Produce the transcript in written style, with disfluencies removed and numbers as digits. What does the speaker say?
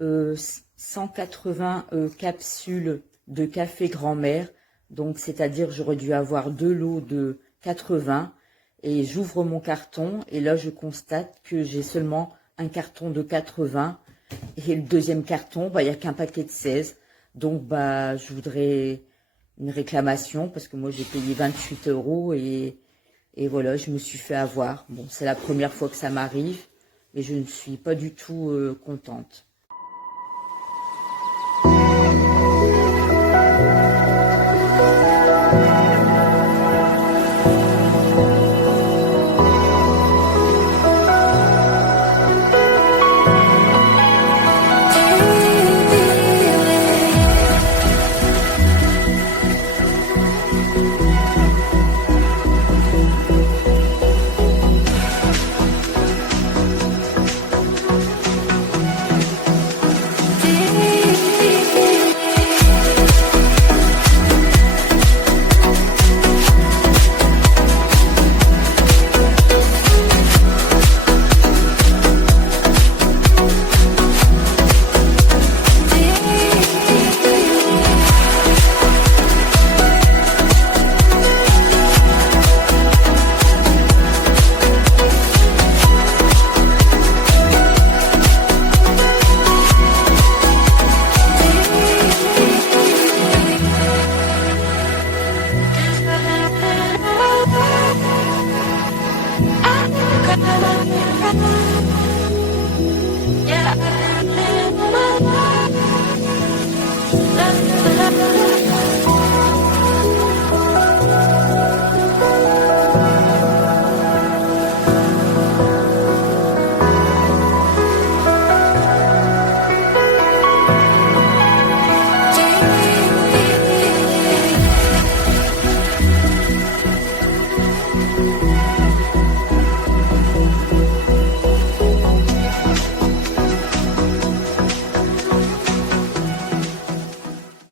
euh, 180 capsules de café grand-mère. Donc, c'est-à-dire, j'aurais dû avoir 2 lots de 80. Et j'ouvre mon carton et là, je constate que j'ai seulement un carton de 80. Et le deuxième carton, bah, il n'y a qu'un paquet de 16. Donc, bah, je voudrais une réclamation parce que moi, j'ai payé 28 € et voilà, je me suis fait avoir. Bon, c'est la première fois que ça m'arrive et je ne suis pas du tout contente.